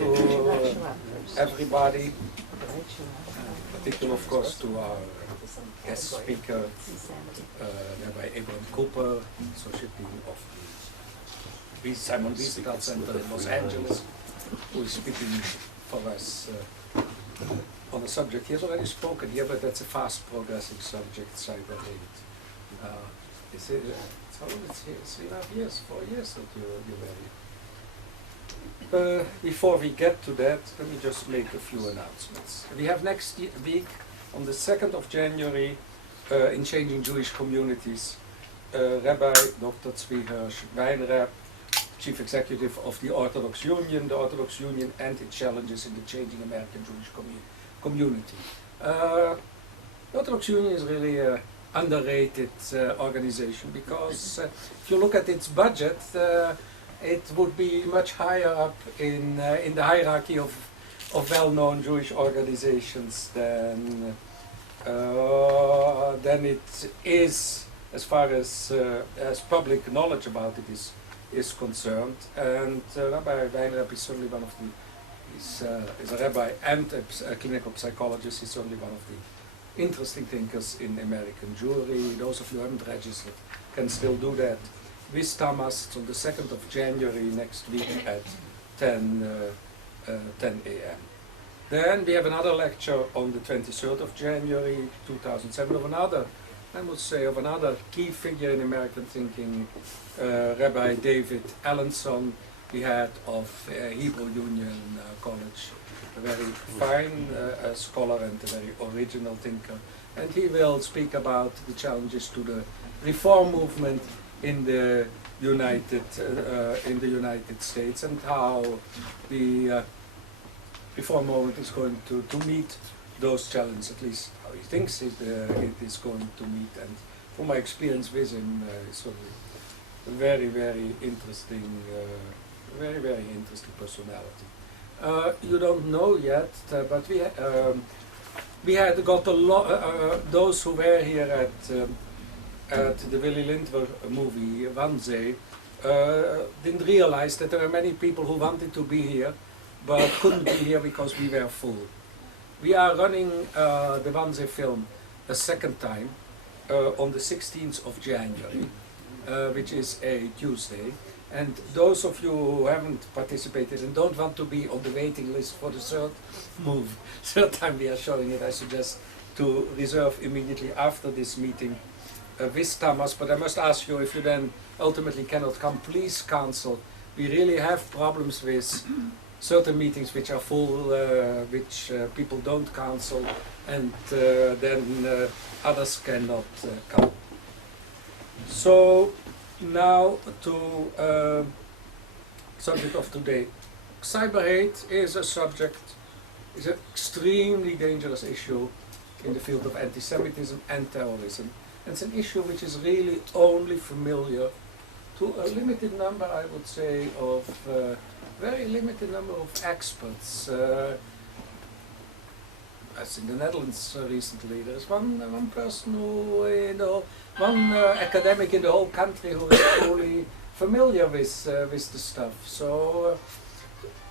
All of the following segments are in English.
to everybody, particularly of course to our guest speaker, Rabbi Abraham Cooper, Associate Dean of the Simon Wiesenthal Center in Los Angeles, who is speaking for us on a subject he has already spoken here, but that's a fast progressing subject, Cyberhate. It's 3.5 years, 4 years that you're here. Before we get to that, let me just make a few announcements. We have next week, on the 2nd of January, in Changing Jewish Communities, Rabbi Dr. Tzvi Hirsch Weinrab, Chief Executive of the Orthodox Union and its challenges in the changing American Jewish community. The Orthodox Union is really an underrated organization because if you look at its budget, it would be much higher up in the hierarchy of well-known Jewish organizations than it is as far as public knowledge about it is concerned. And Rabbi Weinrab is certainly one of the, is a rabbi and a clinical psychologist. He's certainly one of the interesting thinkers in American Jewry. Those of you who haven't registered can still do that. With Thomas on the 2nd of January next week at 10 a.m. Then we have another lecture on the 23rd of January 2007 of another, I must say, of another key figure in American thinking, Rabbi David Allenson, the head of Hebrew Union College, a very fine scholar and a very original thinker. And he will speak about the challenges to the reform movement in the United States and how the reform movement is going to meet those challenges, at least how he thinks it is going to meet. And from my experience with him, it's a very, very interesting, very interesting personality. You don't know yet, but we had got a lot. Those who were here at the Willy Lindner movie, Wannsee, didn't realize that there are many people who wanted to be here, but couldn't be here because we were full. We are running the Wannsee film a second time on the 16th of January, which is a Tuesday. And those of you who haven't participated and don't want to be on the waiting list for the third time we are showing it, I suggest to reserve immediately after this meeting with Thomas. But I must ask you, if you then ultimately cannot come, please cancel. We really have problems with certain meetings which are full, which people don't cancel, and then others cannot come. So now to subject of today. Cyberhate is a subject, is an extremely dangerous issue in the field of anti-Semitism and terrorism. And it's an issue which is really only familiar to a limited number, I would say, of very limited number of experts. As in the Netherlands recently, there is one person who, one academic in the whole country who is fully familiar with the stuff. So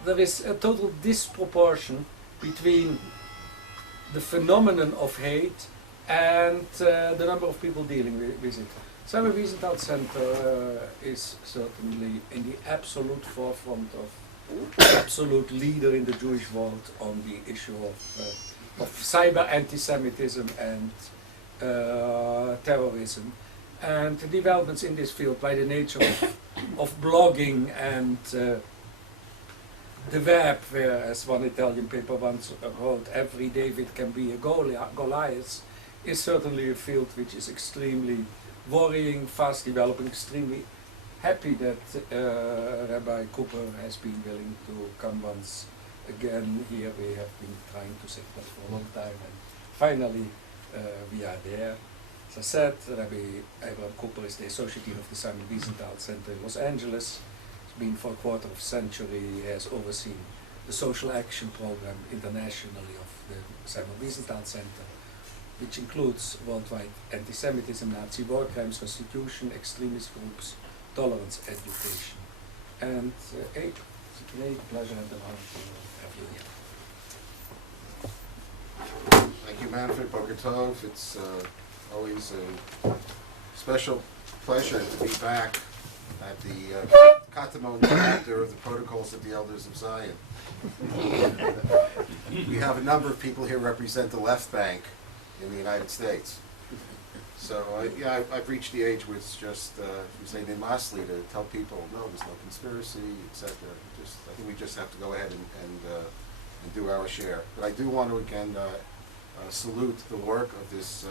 there is a total disproportion between the phenomenon of hate and the number of people dealing with it. Simon Wiesenthal Center is certainly in the absolute forefront of, absolute leader in the Jewish world on the issue of cyber anti-Semitism and terrorism, and the developments in this field by the nature of blogging and the web, where, as one Italian paper once wrote, every David can be a Goliath, is certainly a field which is extremely worrying, fast developing, extremely happy that Rabbi Cooper has been willing to come once again here. We have been trying to set that for a long time, and finally we are there. As I said, Rabbi Abraham Cooper is the Associate Dean of the Simon Wiesenthal Center in Los Angeles. He's been for a quarter of a century. He has overseen the social action program internationally of the Simon Wiesenthal Center, which includes worldwide anti-Semitism, Nazi war crimes, restitution, extremist groups, tolerance education. And It's a great pleasure and honor to have you here. Thank you, Manfred. Boker Tov. It's always a special pleasure to be back at the Katamon chapter of the Protocols of the Elders of Zion. We have a number of people here represent the left bank in the United States. So I've reached the age where it's just, you say nimasli, to tell people, no, there's no conspiracy, etc. I think we just have to go ahead and do our share. But I do want to again salute the work of this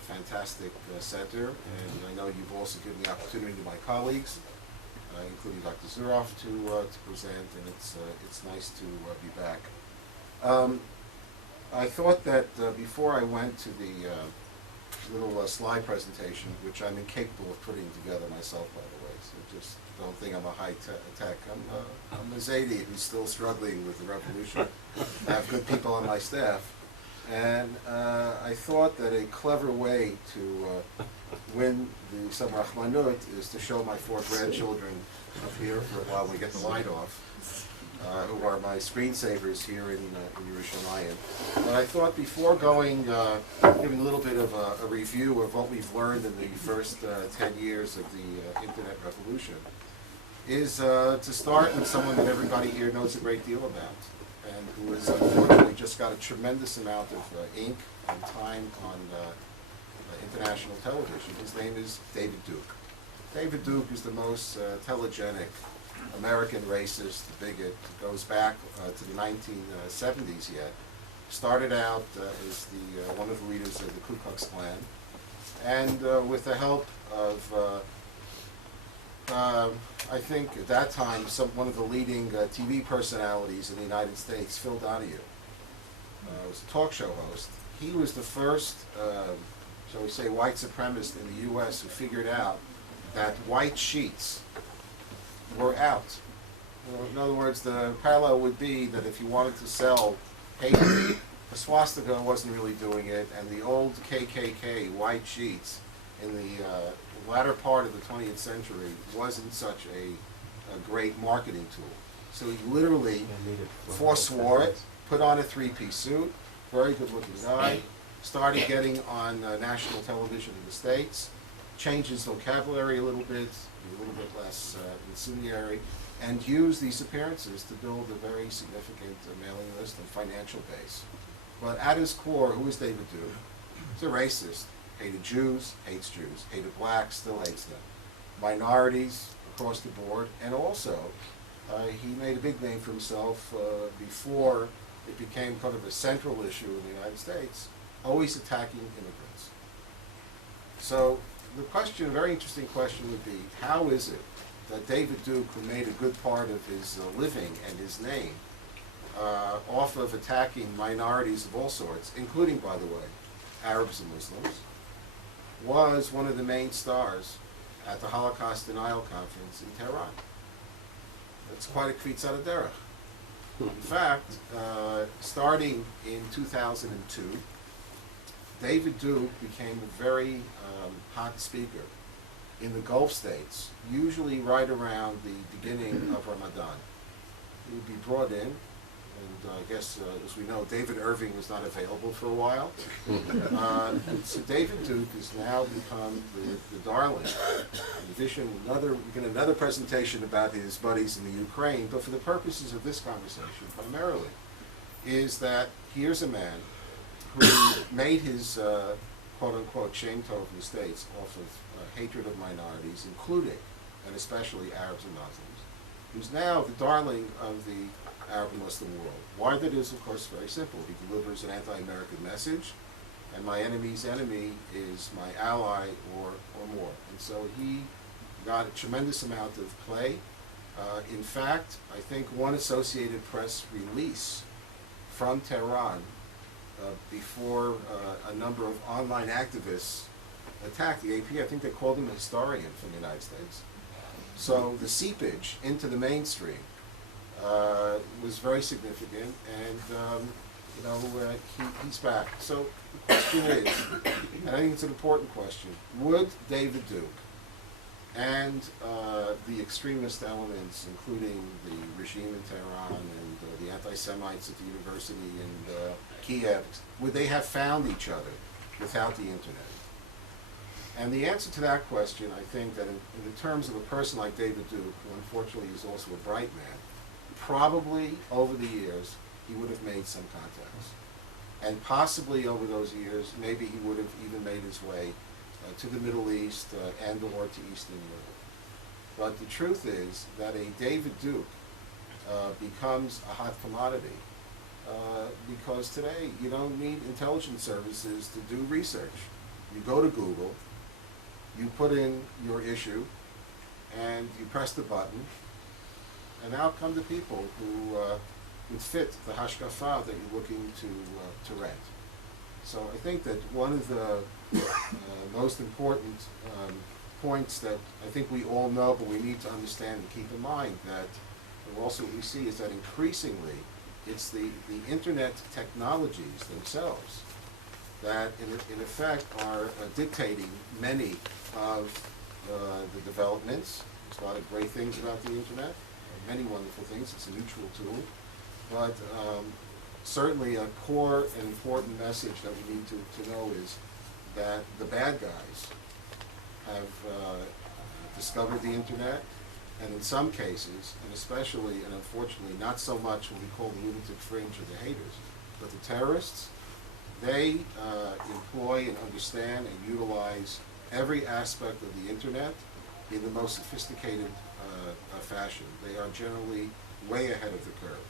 fantastic center, and I know you've also given the opportunity to my colleagues, including Dr. Zuroff, to present, and it's nice to be back. I thought that before I went to the little slide presentation, which I'm incapable of putting together myself, by the way, so just don't think I'm a high-tech. I'm a Zaidi who's still struggling with the revolution. I have good people on my staff. And I thought that a clever way to win the Samrachmanut is to show my 4 grandchildren up here for while we get the light off, who are my screensavers here in Yerushalayim. But I thought before giving a little bit of a review of what we've learned in the first 10 years of the Internet revolution, is to start with someone that everybody here knows a great deal about, and who has unfortunately just got a tremendous amount of ink and time on international television. His name is David Duke. David Duke is the most telegenic American racist, bigot, goes back to the 1970s yet. Started out as one of the leaders of the Ku Klux Klan, and with the help of I think at that time, one of the leading TV personalities in the United States, Phil Donahue, was a talk show host. He was the first, shall we say, white supremacist in the U.S. who figured out that white sheets were out. In other words, the parallel would be that if you wanted to sell hatred, the swastika wasn't really doing it, and the old KKK white sheets in the latter part of the 20th century wasn't such a great marketing tool. So he literally forswore it, put on a 3-piece suit, very good-looking guy, started getting on national television in the States, changed his vocabulary a little bit less incendiary, and used these appearances to build a very significant mailing list and financial base. But at his core, who is David Duke? He's a racist. Hated Jews, hates Jews. Hated blacks, still hates them. Minorities across the board, and also he made a big name for himself before it became kind of a central issue in the United States, always attacking immigrants. So the question, a very interesting question would be, how is it that David Duke, who made a good part of his living and his name off of attacking minorities of all sorts, including, by the way, Arabs and Muslims, was one of the main stars at the Holocaust Denial Conference in Tehran? It's quite a kvitz out of derech. In fact, starting in 2002, David Duke became a very hot speaker in the Gulf states, usually right around the beginning of Ramadan. He would be brought in, and I guess, as we know, David Irving was not available for a while. So David Duke has now become the darling. In addition, we get another presentation about his buddies in the Ukraine, but for the purposes of this conversation, primarily, is that here's a man who made his quote-unquote shame tov in the States off of hatred of minorities, including and especially Arabs and Muslims, who's now the darling of the Arab and Muslim world. Why that is, of course, very simple. He delivers an anti-American message, and my enemy's enemy is my ally or more. And so he got a tremendous amount of play. In fact, I think one Associated Press release from Tehran before a number of online activists attacked the AP, I think they called him a historian from the United States. So the seepage into the mainstream was very significant, and he's back. So the question is, and I think it's an important question, would David Duke and the extremist elements, including the regime in Tehran and the anti-Semites at the university in Kiev, would they have found each other without the internet? And the answer to that question, I think that in the terms of a person like David Duke, who unfortunately is also a bright man, probably over the years he would have made some contacts. And possibly over those years, maybe he would have even made his way to the Middle East and or to Eastern Europe. But the truth is that a David Duke becomes a hot commodity because today you don't need intelligence services to do research. You go to Google, you put in your issue, and you press the button, and out come the people who would fit the hashkafa that you're looking to rent. So I think that one of the most important points that I think we all know, but we need to understand and keep in mind that also what we see is that increasingly it's the internet technologies themselves that in effect are dictating many of the developments. There's a lot of great things about the internet, many wonderful things. It's a neutral tool, but certainly a core and important message that we need to know is that the bad guys have discovered the internet, and in some cases, and especially and unfortunately not so much what we call the lunatic fringe or the haters, but the terrorists, they employ and understand and utilize every aspect of the internet in the most sophisticated fashion. They are generally way ahead of the curve.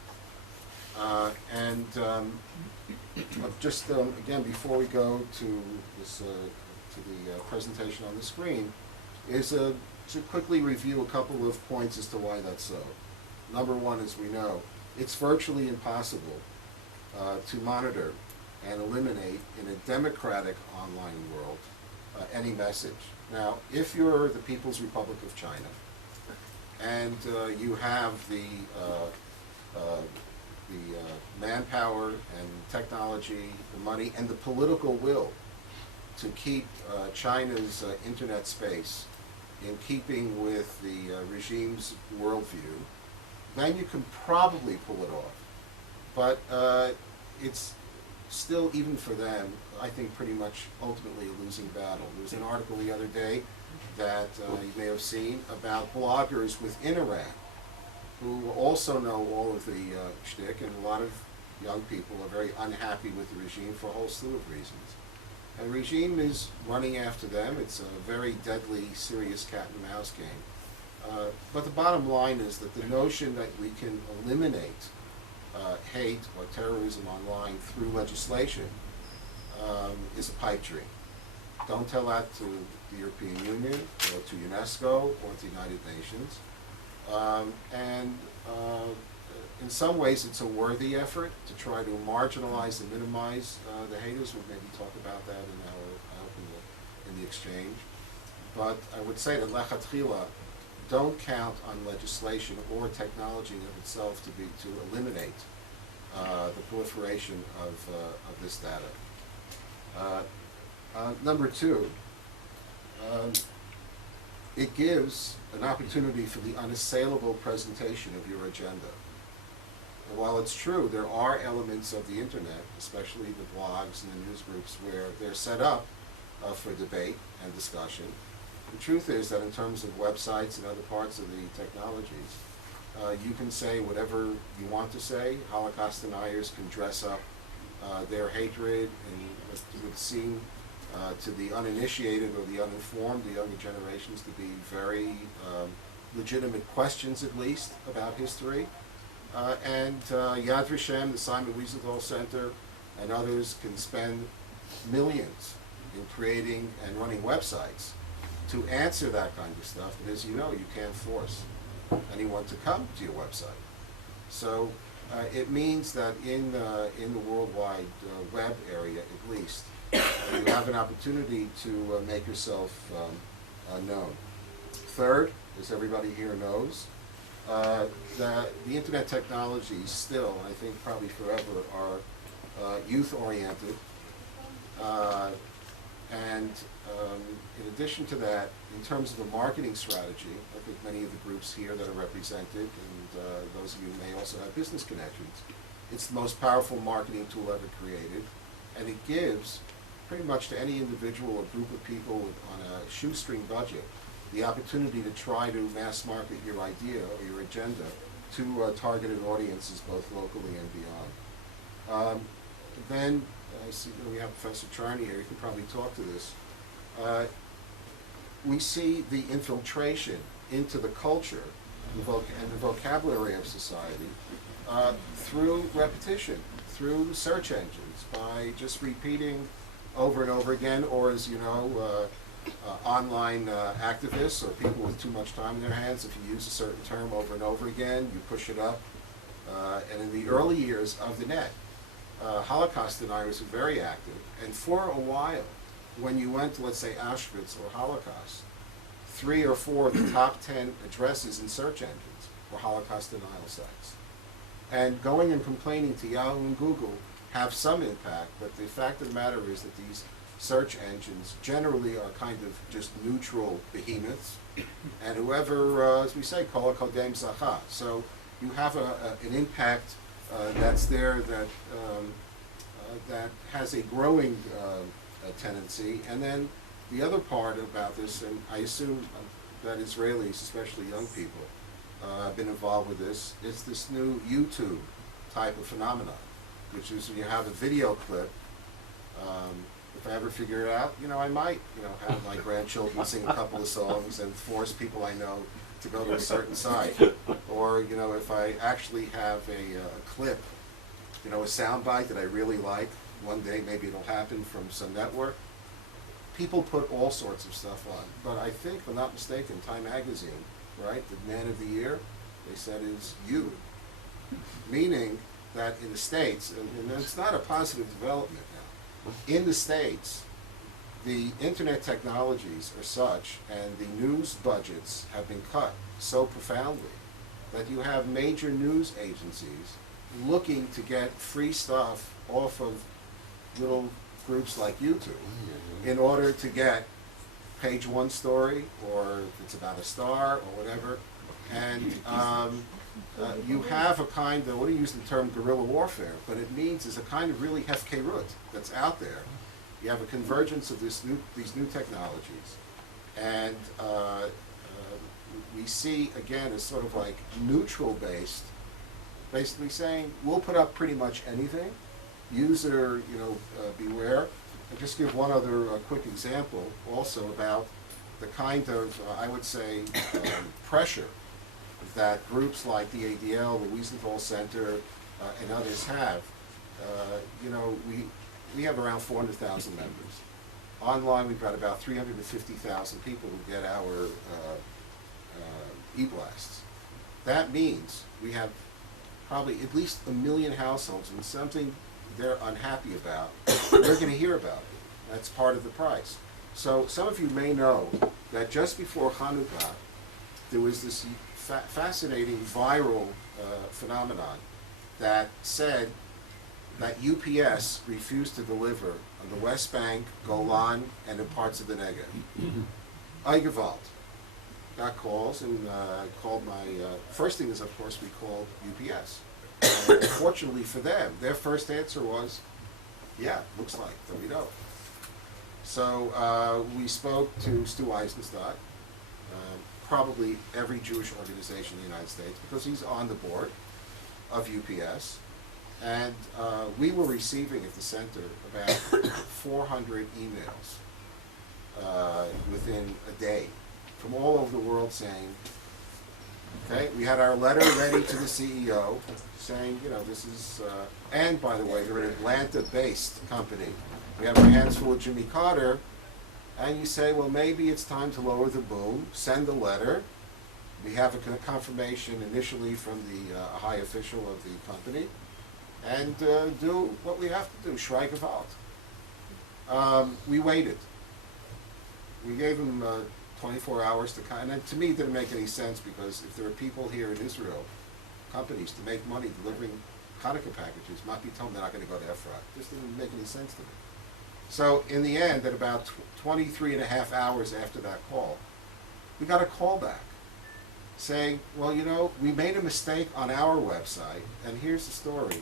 Just again, before we go to this to the presentation on the screen, is to quickly review a couple of points as to why that's so. Number one, as we know, it's virtually impossible to monitor and eliminate in a democratic online world any message. Now, if you're the People's Republic of China and you have the manpower and technology, the money, and the political will to keep China's internet space in keeping with the regime's worldview, then you can probably pull it off. But it's still, even for them, I think pretty much ultimately a losing battle. There was an article the other day that you may have seen about bloggers within Iran who also know all of the shtick, and a lot of young people are very unhappy with the regime for a whole slew of reasons. And the regime is running after them. It's a very deadly, serious cat and mouse game. But the bottom line is that the notion that we can eliminate hate or terrorism online through legislation is a pipe dream. Don't tell that to the European Union or to UNESCO or to the United Nations. In some ways it's a worthy effort to try to marginalize and minimize the haters. We'll maybe talk about that in the exchange. But I would say that lechatchila, don't count on legislation or technology in itself to eliminate the proliferation of this data. Number two, it gives an opportunity for the unassailable presentation of your agenda. And while it's true, there are elements of the internet, especially the blogs and the news groups, where they're set up for debate and discussion. The truth is that in terms of websites and other parts of the technologies, you can say whatever you want to say. Holocaust deniers can dress up their hatred and what would seem to the uninitiated or the uninformed, the younger generations, to be very legitimate questions, at least, about history. And Yad Vashem, the Simon Wiesenthal Center, and others can spend millions in creating and running websites to answer that kind of stuff. And as you know, you can't force anyone to come to your website. So it means that in the worldwide web area, at least, you have an opportunity to make yourself known. Third, as everybody here knows, that the internet technologies still, I think probably forever, are youth-oriented. And in addition to that, in terms of the marketing strategy, I think many of the groups here that are represented, and those of you may also have business connections, it's the most powerful marketing tool ever created, and it gives pretty much to any individual or group of people on a shoestring budget the opportunity to try to mass market your idea or your agenda to targeted audiences both locally and beyond. Then, I see we have Professor Charney here, he can probably talk to this. We see the infiltration into the culture and the vocabulary of society through repetition, through search engines, by just repeating over and over again, or as you know, online activists or people with too much time in their hands, if you use a certain term over and over again, you push it up. And in the early years of the net, Holocaust deniers were very active, and for a while, when you went to, let's say, Auschwitz or Holocaust, 3 or 4 of the top 10 addresses in search engines were Holocaust denial sites. And going and complaining to Yahoo and Google have some impact, but the fact of the matter is that these search engines generally are kind of just neutral behemoths, and whoever, as we say, kol hakodem zacha. So you have an impact that's there that has a growing tendency. And then the other part about this, and I assume that Israelis, especially young people, have been involved with this, is this new YouTube type of phenomenon, which is when you have a video clip. If I ever figure it out, I might, have my grandchildren sing a couple of songs and force people I know to go to a certain site. Or, if I actually have a clip, a soundbite that I really like, one day maybe it'll happen from some network. People put all sorts of stuff on. But I think, if I'm not mistaken, Time Magazine, right, the Man of the Year, they said is you. Meaning that in the States, and it's not a positive development now, in the States, the internet technologies are such, and the news budgets have been cut so profoundly, that you have major news agencies looking to get free stuff off of little groups like YouTube in order to get page 1 story, or if it's about a star or whatever. And you have a kind of, what do you use the term guerrilla warfare, but it means is a kind of really hefkerut that's out there. You have a convergence of these new technologies, and we see, again, as sort of like neutral based, basically saying we'll put up pretty much anything. User, beware. I'll just give one other quick example also about the kind of, I would say, pressure that groups like the ADL, the Wiesenthal Center, and others have. We have around 400,000 members. Online, we've got about 350,000 people who get our e-blasts. That means we have probably at least 1 million households, and something they're unhappy about, they're going to hear about it. That's part of the price. So some of you may know that just before Hanukkah, there was this fascinating viral phenomenon that said that UPS refused to deliver on the West Bank, Golan, and in parts of the Negev. Eigewalt. Got calls, and called my, first thing is, of course, we called UPS. And fortunately for them, their first answer was, yeah, looks like, but we don't. So we spoke to Stu Eisenstadt, probably every Jewish organization in the United States, because he's on the board of UPS. And we were receiving at the center about 400 emails within a day from all over the world saying, okay, we had our letter ready to the CEO saying, this is, and by the way, they're an Atlanta-based company. We have our hands full of Jimmy Carter, and you say, well, maybe it's time to lower the boom, send a letter. We have a confirmation initially from the high official of the company, and do what we have to do, Schweig Gewalt. We waited. We gave them 24 hours to and to me it didn't make any sense, because if there are people here in Israel, companies, to make money delivering Hanukkah packages, might be told they're not going to go to Efrat. This didn't make any sense to me. So in the end, at about 23 and a half hours after that call, we got a call back saying, well, you know, we made a mistake on our website, and here's the story.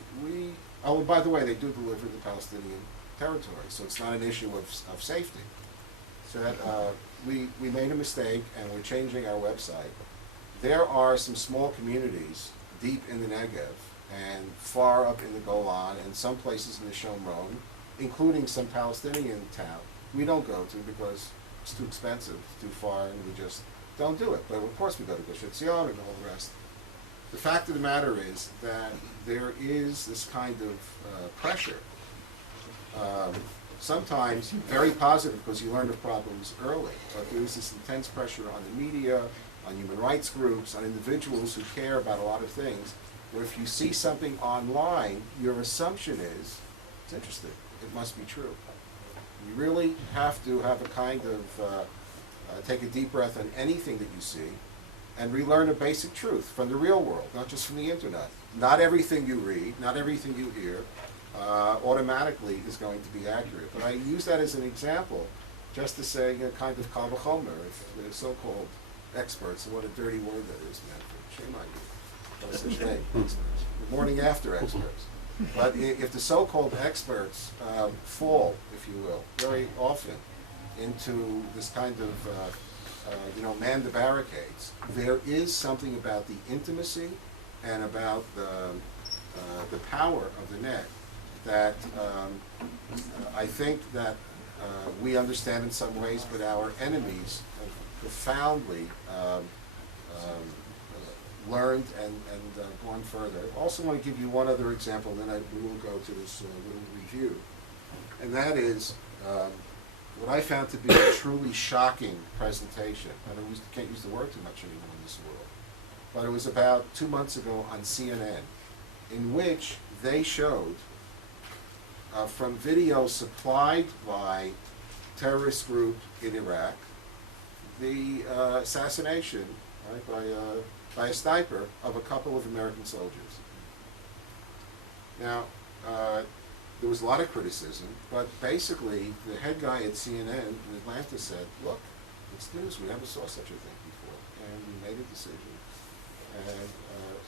Oh, and by the way, they do deliver the Palestinian territory, so it's not an issue of safety. So that we made a mistake, and we're changing our website. There are some small communities deep in the Negev and far up in the Golan and some places in the Shomron, including some Palestinian town, we don't go to because it's too expensive, it's too far, and we just don't do it. But of course we go to Gush Etzion and all the rest. The fact of the matter is that there is this kind of pressure, sometimes very positive because you learn of problems early, but there's this intense pressure on the media, on human rights groups, on individuals who care about a lot of things, where if you see something online, your assumption is, it's interesting, it must be true. You really have to have a kind of, take a deep breath on anything that you see, and relearn a basic truth from the real world, not just from the internet. Not everything you read, not everything you hear, automatically is going to be accurate. But I use that as an example, just to say, you know, kind of kal v'chomer, if the so-called experts, and what a dirty word that is, man, shame on you. No such thing, experts. The morning after experts. But if the so-called experts fall, if you will, very often into this kind of, you know, man the barricades, there is something about the intimacy and about the power of the net that I think that we understand in some ways, but our enemies have profoundly learned and gone further. I also want to give you one other example, and then we will go to this little review. And that is what I found to be a truly shocking presentation. I can't use the word too much anymore in this world. But it was about 2 months ago on CNN, in which they showed from video supplied by terrorist group in Iraq, the assassination, right, by a sniper of a couple of American soldiers. Now, there was a lot of criticism, but basically the head guy at CNN in Atlanta said, look, it's news, we never saw such a thing before, and we made a decision. And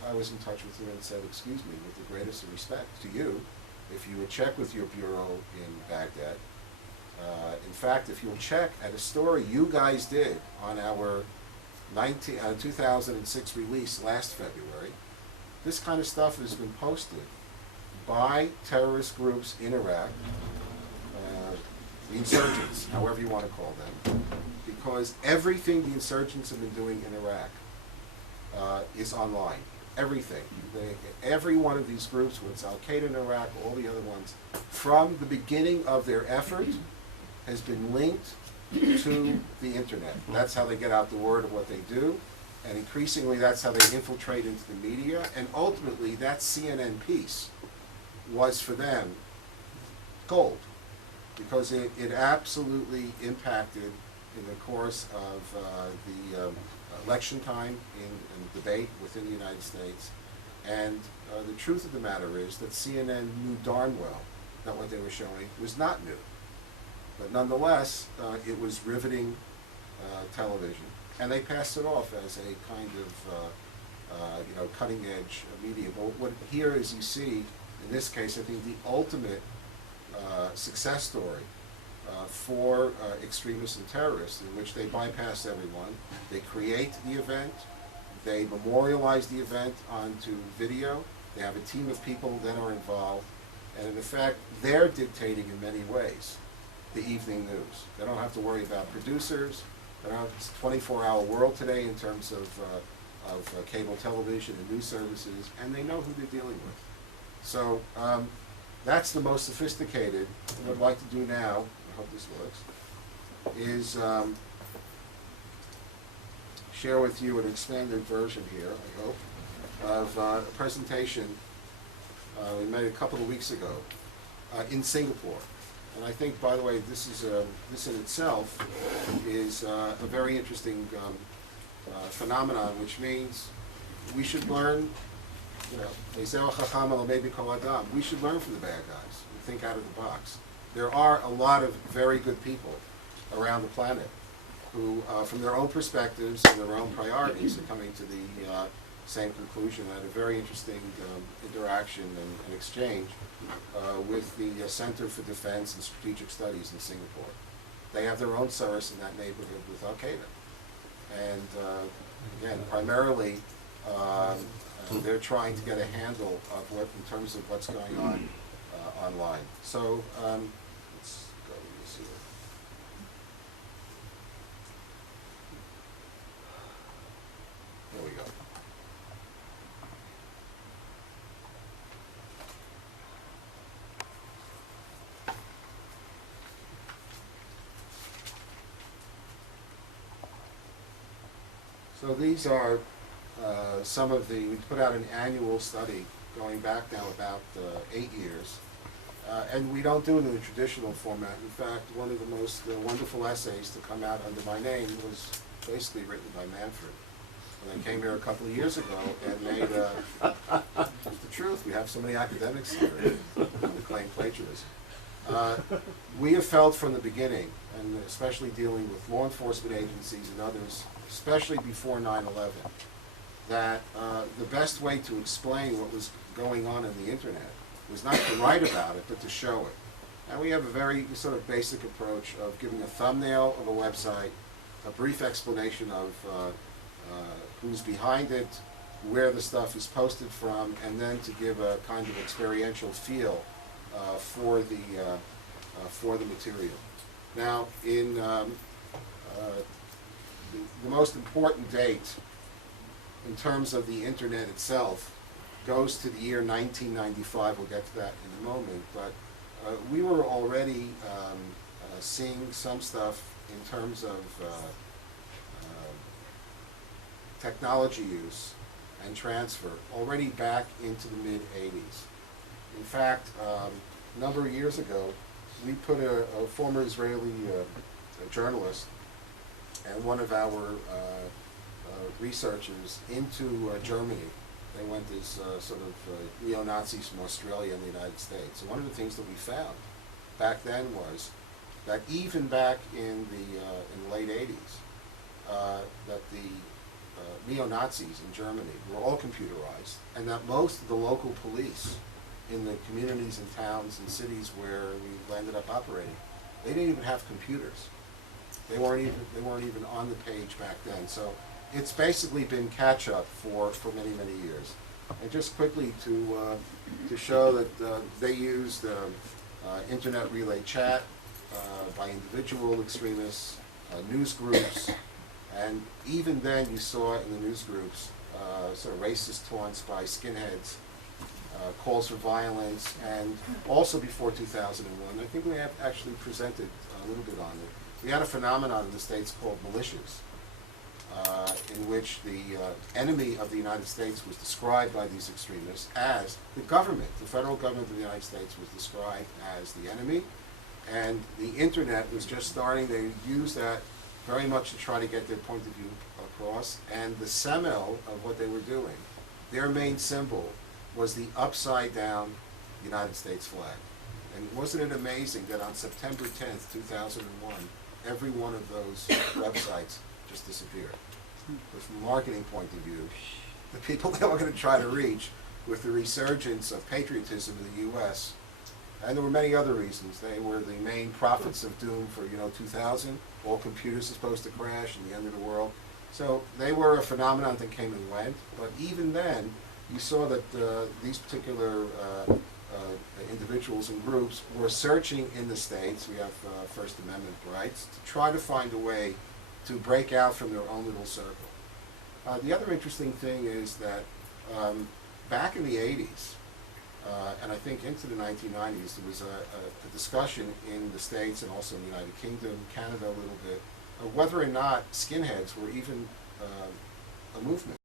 I was in touch with him and said, excuse me, with the greatest of respect to you, if you would check with your bureau in Baghdad, in fact, if you'll check at a story you guys did on our 2006 release last February, this kind of stuff has been posted by terrorist groups in Iraq, the insurgents, however you want to call them, because everything the insurgents have been doing in Iraq is online. Everything. Every one of these groups, whether it's Al-Qaeda in Iraq, all the other ones, from the beginning of their effort, has been linked to the internet. That's how they get out the word of what they do, and increasingly that's how they infiltrate into the media, and ultimately that CNN piece was for them gold, because it absolutely impacted in the course of the election time in debate within the United States. And the truth of the matter is that CNN knew darn well that what they were showing was not new. But nonetheless, it was riveting television, and they passed it off as a kind of you know, cutting-edge media. But what here, as you see, in this case, I think the ultimate success story for extremists and terrorists, in which they bypass everyone, they create the event, they memorialize the event onto video, they have a team of people that are involved, and in effect, they're dictating in many ways the evening news. They don't have to worry about producers. They don't have, it's a 24-hour world today in terms of cable television and news services, and they know who they're dealing with. So that's the most sophisticated. What I'd like to do now, I hope this works, is share with you an expanded version here, I hope, of a presentation we made a couple of weeks ago in Singapore. And I think, by the way, this in itself is a very interesting phenomenon, which means we should learn, you know, we should learn from the bad guys and think out of the box. there are a lot of very good people around the planet who, from their own perspectives and their own priorities, are coming to the same conclusion. I had a very interesting interaction and exchange with the Center for Defense and Strategic Studies in Singapore. They have their own source in that neighborhood with Al-Qaeda. And again, primarily, they're trying to get a handle of what, in terms of what's going on online. So let's go this here. There we go. So these are some of the, we put out an annual study going back now about 8 years. And we don't do it in the traditional format. In fact, one of the most wonderful essays to come out under my name was basically written by Manfred. When I came here a couple of years ago and made, it's the truth, we have so many academics here who claim plagiarism. We have felt from the beginning, and especially dealing with law enforcement agencies and others, especially before 9/11, that the best way to explain what was going on in the internet was not to write about it, but to show it. And we have a very sort of basic approach of giving a thumbnail of a website, a brief explanation of who's behind it, where the stuff is posted from, and then to give a kind of experiential feel for the material. Now, in the most important date in terms of the internet itself goes to the year 1995. We'll get to that in a moment. But we were already seeing some stuff in terms of technology use and transfer already back into the mid-'80s. In fact, a number of years ago, we put a former Israeli journalist and one of our researchers into Germany. They went as sort of neo-Nazis from Australia and the United States. And one of the things that we found back then was that even back in the late 80s, that the neo-Nazis in Germany were all computerized, and that most of the local police in the communities and towns and cities where we ended up operating, they didn't even have computers. They weren't even on the page back then. So it's basically been catch-up for many, many years. And just quickly to show that they used internet relay chat by individual extremists, news groups, and even then you saw in the news groups sort of racist taunts by skinheads, calls for violence, and also before 2001, I think we have actually presented a little bit on it. We had a phenomenon in the States called militias, in which the enemy of the United States was described by these extremists as the government. The federal government of the United States was described as the enemy, and the internet was just starting. They used that very much to try to get their point of view across, and the semel of what they were doing, their main symbol was the upside-down United States flag. And wasn't it amazing that on September 10th, 2001, every one of those websites just disappeared? But from a marketing point of view, the people they were going to try to reach with the resurgence of patriotism in the U.S., and there were many other reasons. They were the main prophets of doom for 2000. All computers are supposed to crash and the end of the world. So they were a phenomenon that came and went. But even then, you saw that these particular individuals and groups were searching in the States. We have First Amendment rights to try to find a way to break out from their own little circle. The other interesting thing is that back in the 80s, and I think into the 1990s, there was a discussion in the States and also in the United Kingdom, Canada a little bit, of whether or not skinheads were even a movement.